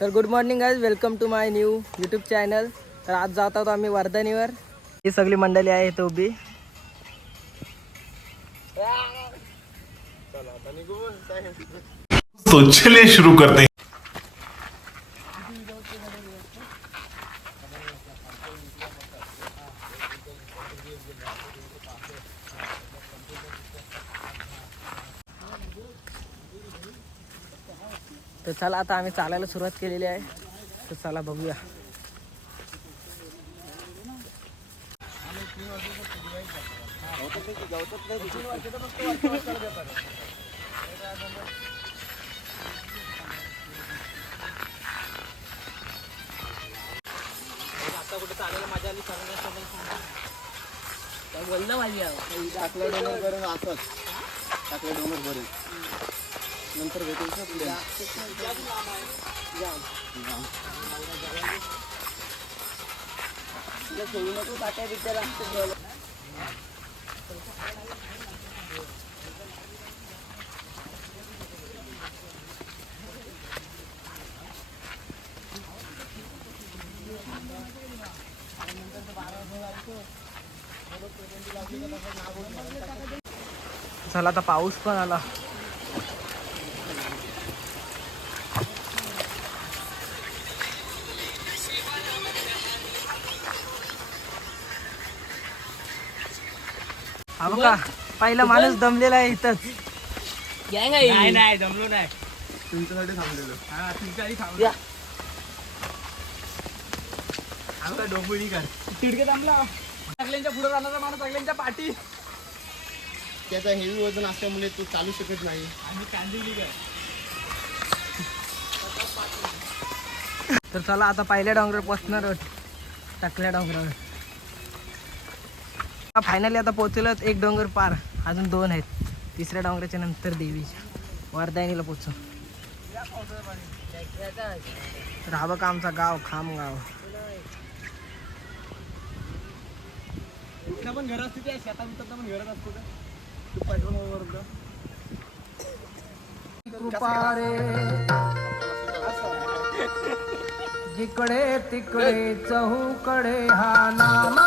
तर good morning guys welcome to my new YouTube channel तर आज जात आहोत आम्ही वर्धनीवर ही सगळी मंडळी आहे इथं उभी. तो चलिए शुरू करते चला आता आम्ही चालायला सुरुवात केलेली आहे. तर चला बघूया. आता कुठे चालायला मजा आली बोललं माझी आपल्या डोंगर असंच आपल्या डोंगर बरेच नंतर भेटेल सोडू नको काट्या बिट्या चला आता पाऊस पण आला. बघा पहिला माणूस दमलेला आहे इथंच. नाही नाही दमलो नाही. तुमच्यासाठी थांबलेलो. या. तिडके थांबला सगळ्यांच्या पुढे जाणारा माणूस पाठी. त्याचा हेवी वजन असल्यामुळे तो चालू शकत नाही. काय तर चला आता पहिल्या डोंगरावर पोचणार टाकल्या डोंगरावर. फायनली आता पोचलो एक डोंगर पार. अजून दोन आहेत. तिसऱ्या डोंगराच्या नंतर देवीच्या. वर्धायनीला पोचू हा बघा आमचा गाव? खामगाव इथनं पण घर असते त्या शेतात बितात पण घरात असतो का तू पेट्रोल वगैरे जिकडे तिकडे चहूकडे हा नामा.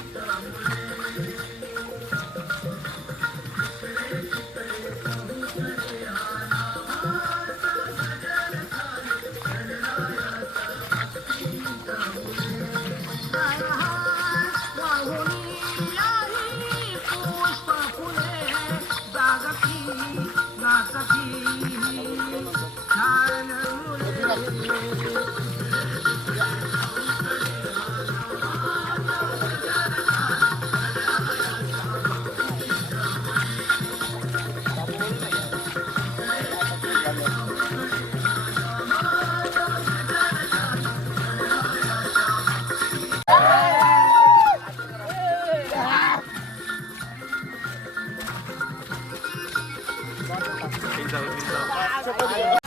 진짜 진짜.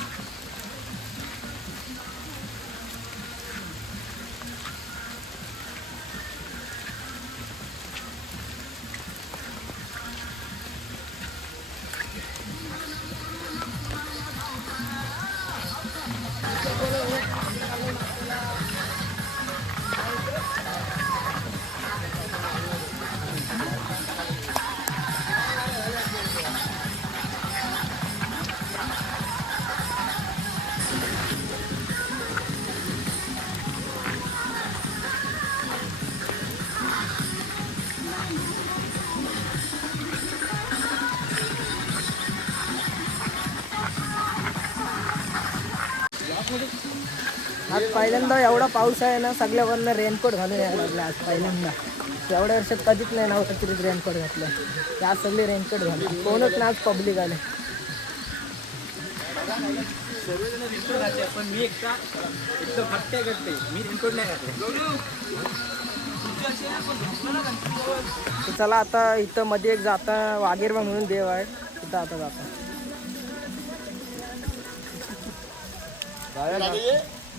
आज पहिल्यांदा एवढा पाऊस आहे ना सगळ्यावरनं रेनकोट घालून यायला लागला आज पहिल्यांदा. एवढ्या वर्षात कधीच नाही नव्हतं तरी रेनकोट घातलं. ते आज सगळे रेनकोट घालून. कोणच ना आज पब्लिक आले. पण मी एकटा मी रेनकोट नाही घातले चला आता इथं मध्ये एक जाता वागेरवा म्हणून देव आहे. तिथं आता जाता.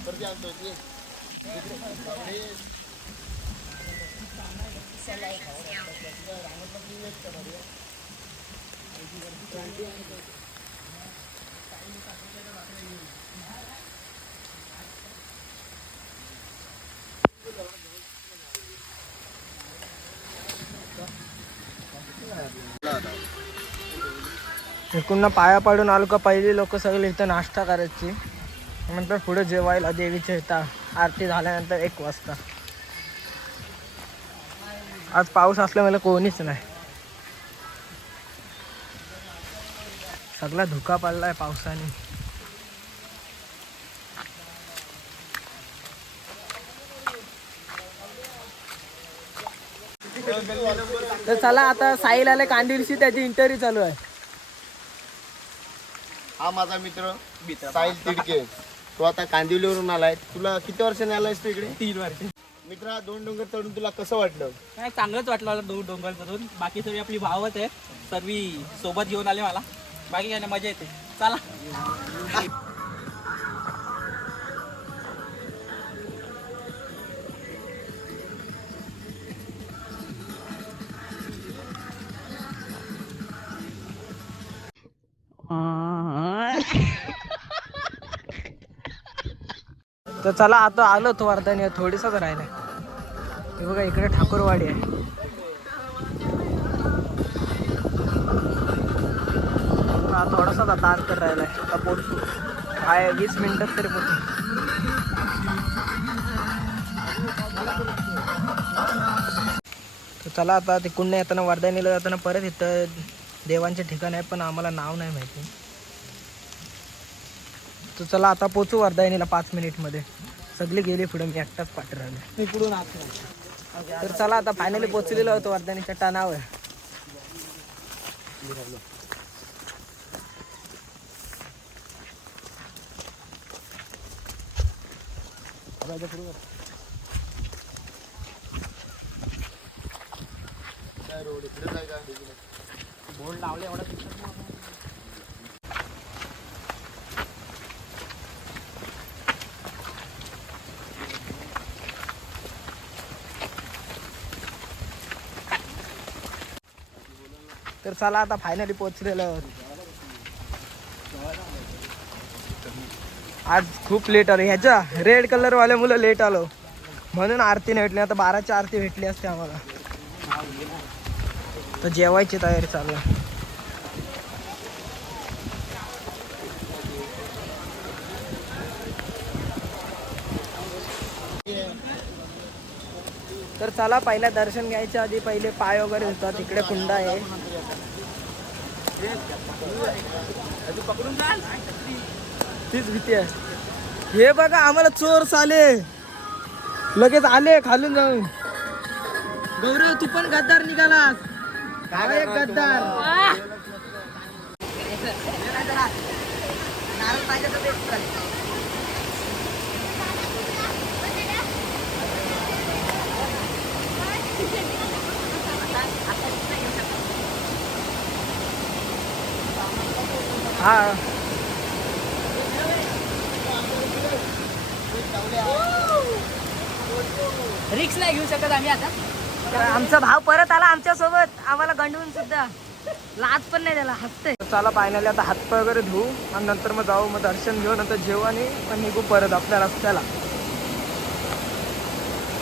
दादा आणतो पाया पाडून आलो का पहिली लोक सगळे इथं नाश्ता करायची. नंतर पुढे जेवायला देवीचे येतात आरती झाल्यानंतर एक वाजता. आज पाऊस असल्यामुळे कोणीच नाही. सगळा धुका पडलाय पावसाने. तर चला आता साहिल आले कांदिवशी त्याची इंटरव्ह्यू चालू आहे. हा माझा मित्र साहिल तिडके. तो आता कांदिवलीवरून आलाय. तुला किती वर्षाने आलायस तू इकडे? तीन वर्ष. मित्र दोन डोंगर चढून तुला कसं वाटलं? काय चांगलंच वाटलं मला दूर डोंगर करून बाकी सगळी आपली भावच आहे. सर्व सोबत घेऊन आले मला. बाकी काय नाही मजा येते. चला. तर चला आता आलो तो वर्धानी थोडीसच राहिलाय. हे बघा इकडे ठाकूरवाडी आहे. हा थोडासा आता अंतर राहिलाय. आता पोचू काय वीस मिनिटात तरी पोचू तर चला आता तिकडून येताना वर्धानीला जाताना परत इथं देवांचे ठिकाण आहे पण आम्हाला नाव नाही माहिती. तर चला आता पोचू वर्धायनीला पाच मिनिटमध्ये. सगळी गेली पुढे मी एकटाच पाठ राहिले इकडून तर चला आता फायनली पोचलेलो होतो वर्धानीच्या टनावर. काय रोड इकडे जाय का बोर्ड लावले एवढा. चला आता फायनली पोचलेलो. आज खूप लेट आलो. ह्याच्या रेड कलर मुलं लेट आलो. म्हणून आरती नाही भेटली. आता बाराची आरती भेटली असते आम्हाला. तर जेवायची तयारी चालू आहे. तर चला पहिल्या दर्शन घ्यायच्या आधी पहिले पाय वगैरे होतात तिकडे कुंडा आहे. तीच भीती आहे. हे बघा आम्हाला चोर आले. लगेच आले खालून जाऊन. गौरव तू पण गद्दार निघालास. काय एक गद्दार. हा. रिक्स नाही घेऊ शकत आम्ही आता. तर आमचा भाव परत आला आमच्यासोबत आम्हाला गंडवून सुद्धा. लाज पण नाही त्याला हसते चला फायनली आता हातपाय वगैरे धुवू आणि नंतर मग जाऊ मग दर्शन घेऊ नंतर जेवू आणि मग निघू परत आपल्या रस्त्याला.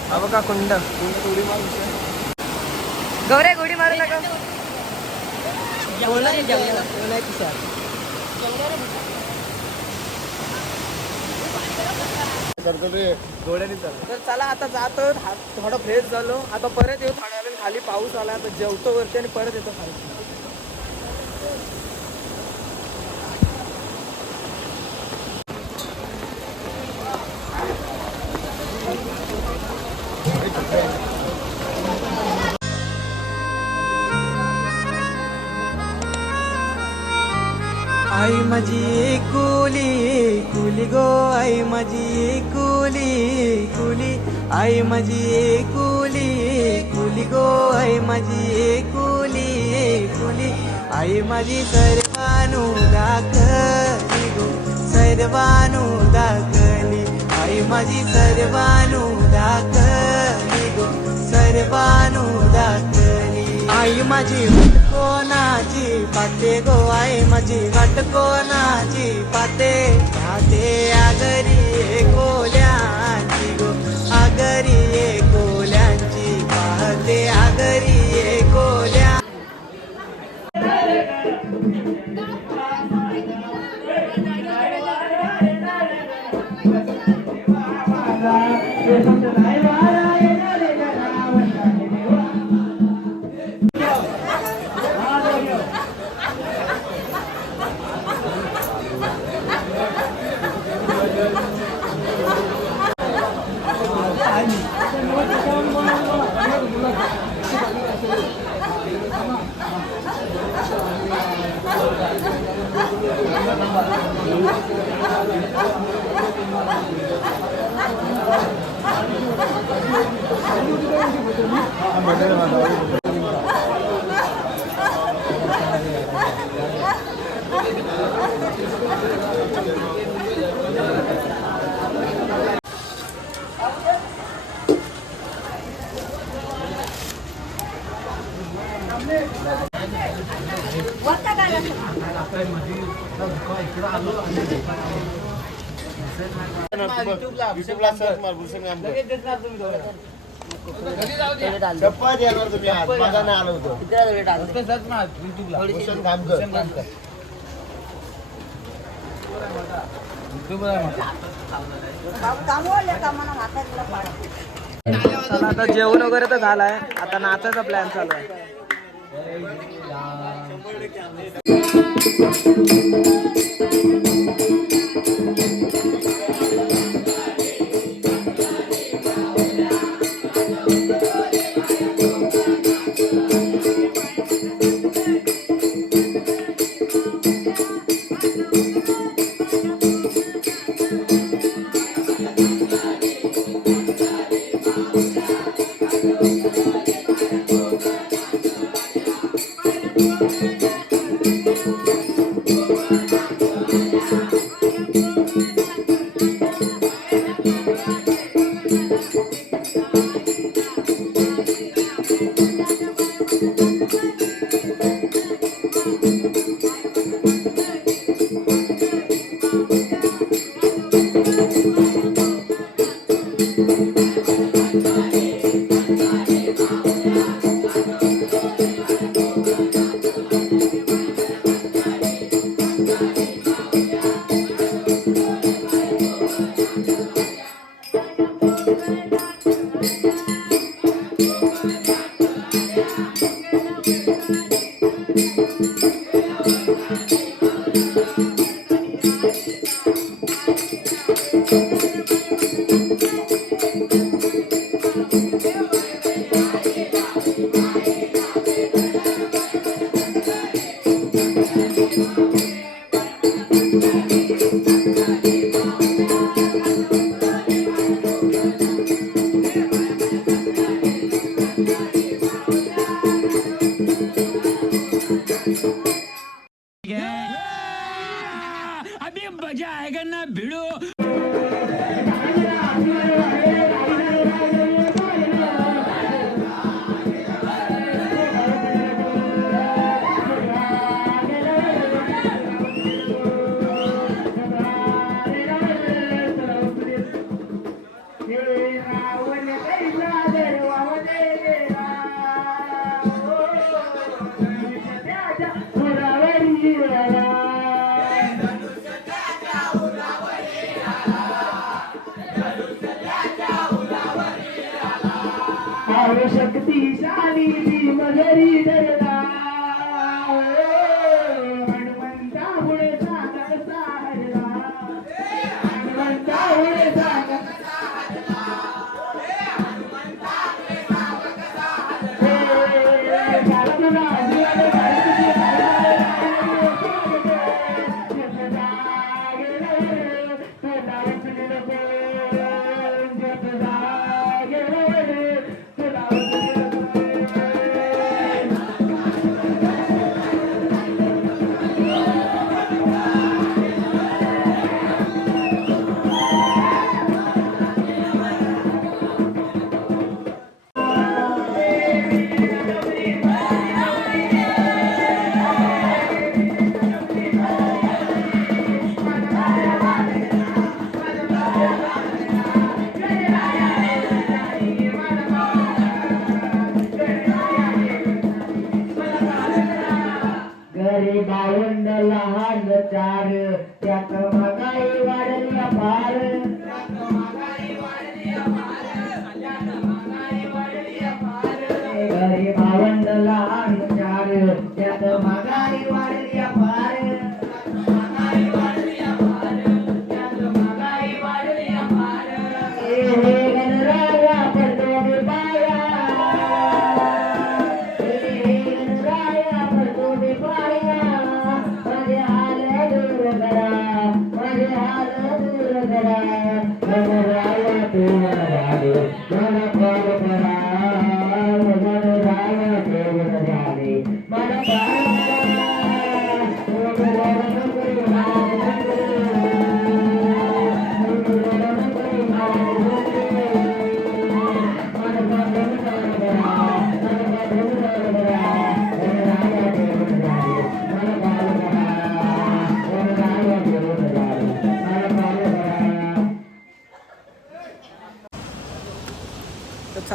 हा बघा कुंड? कुंड उडी मारू गौरे गोडी मारू नका करतो रे गोड्याने चाल तर चला आता जातो हात थोडं फ्रेश झालो. आता परत येऊ थोड्या वेळ खाली पाऊस आला तर जेवतो वरती आणि परत येतो खाली. आई माझी कुली कुली गो आई माझी कुली कुली. आई माझी कुली कुली गो आई माझी कुली कुली. आई माझी सर्वानू दाखली गो दाखली आई माझी सर्वानू दाखली गो सर्वानू दाखली आई माझी वाट कोणाची पाते गो आई माझी वाट कोणाची पाते पाते आगरी एक Ambil dari mana? आता जेवण वगैरे तर झालाय. आता नाचायचा प्लॅन चालू आहे. Thank you.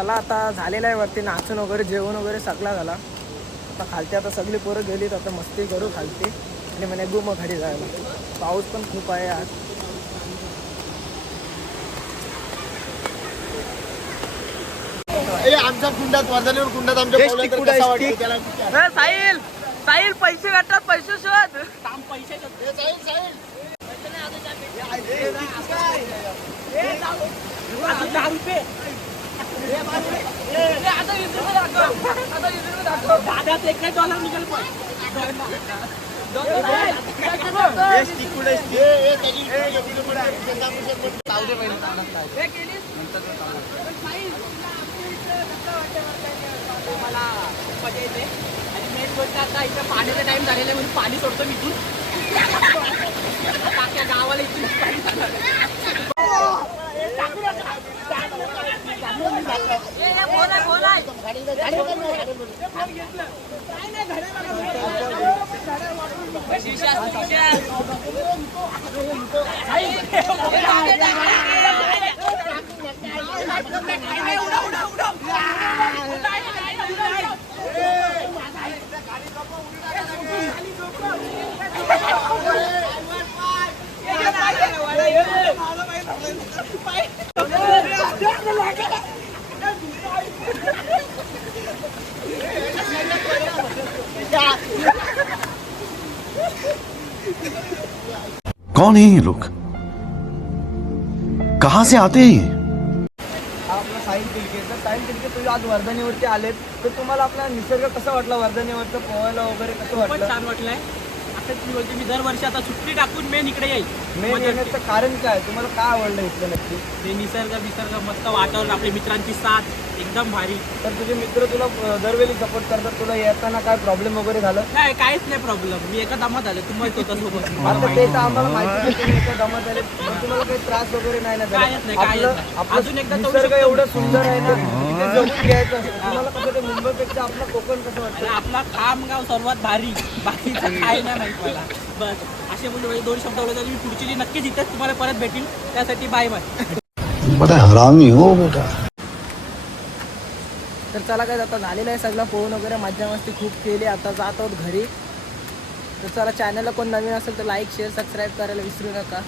चला आता झालेलं आहे वरती नाचून वगैरे जेवण वगैरे सगळा झाला. आता खालते आता सगळी पोरं गेलीत आता मस्ती करू खालती. आणि म्हणे गु मग घरी जायला. पाऊस पण खूप आहे आज. ए, आमच्या कुंडात वर्धनेवर कुंडात आमच्या साहिल! साहिल पैसे भेटतात पैसे शोध. काम पैसे ए, साहिल, साहिल. दादा एक नाही डॉलर निघाल पण मला येते आता इथं पाण्याचा टाइम झालेला आहे पाणी सोडतो मी इथून गावाला इथून पाणी कौन है ये लोग? कहाँ से आते हैं ये? आपला साहिल तिलके तर साहिल तिलके तुम्ही आज वर्धनीवरती आलेत। तर तुम्हाला आपला निसर्ग कसा वाटला? वर्धनीवरचं पोहायला वगैरे कसं वाटलं? छान वाटलंय. मी बोलते. मी दरवर्षी आता सुट्टी टाकून मेन इकडे येईल. मेन. येण्याचं कारण काय? तुम्हाला काय आवडलं इथलं नक्की? ते निसर्ग निसर्ग मस्त वातावरण आपल्या मित्रांची साथ. एकदम भारी. तर तुझे मित्र तुला दरवेळी सपोर्ट करतात. तुला येताना काय प्रॉब्लेम वगैरे झालं? काय काहीच नाही प्रॉब्लेम मी एका दमात आलो. तू माहीत होता सोबत. आता ते तर आम्हाला माहिती आहे तुम्ही एका दमात आले. पण तुम्हाला काही त्रास वगैरे नाही ना झाला? काहीच नाही, काहीच आपलं नाही. आपलं अजून एकदा जाऊ निसर्ग शकतो. एवढं सुंदर आहे ना तिथे जगून घ्यायचं. तुम्हाला कसं ते मुंबईपेक्षा आपलं कोकण कसं आणि वाटतं आपला खामगाव सर्वात भारी. बाकीचं काय नाही माहीत मला. बस. असे म्हणजे दोन शब्द बोलले तरी मी पुढची जी नक्कीच इथेच तुम्हाला परत भेटील त्यासाठी बाय बाय बड़ा हरामी हो बेटा. तर चला काय आता झालेलं आहे सगळं. फोन वगैरे मजा मस्ती खूप केली. आता जात आहोत घरी. तर चला चॅनलला कोण नवीन असेल तर लाईक शेअर सबस्क्राईब करायला विसरू नका.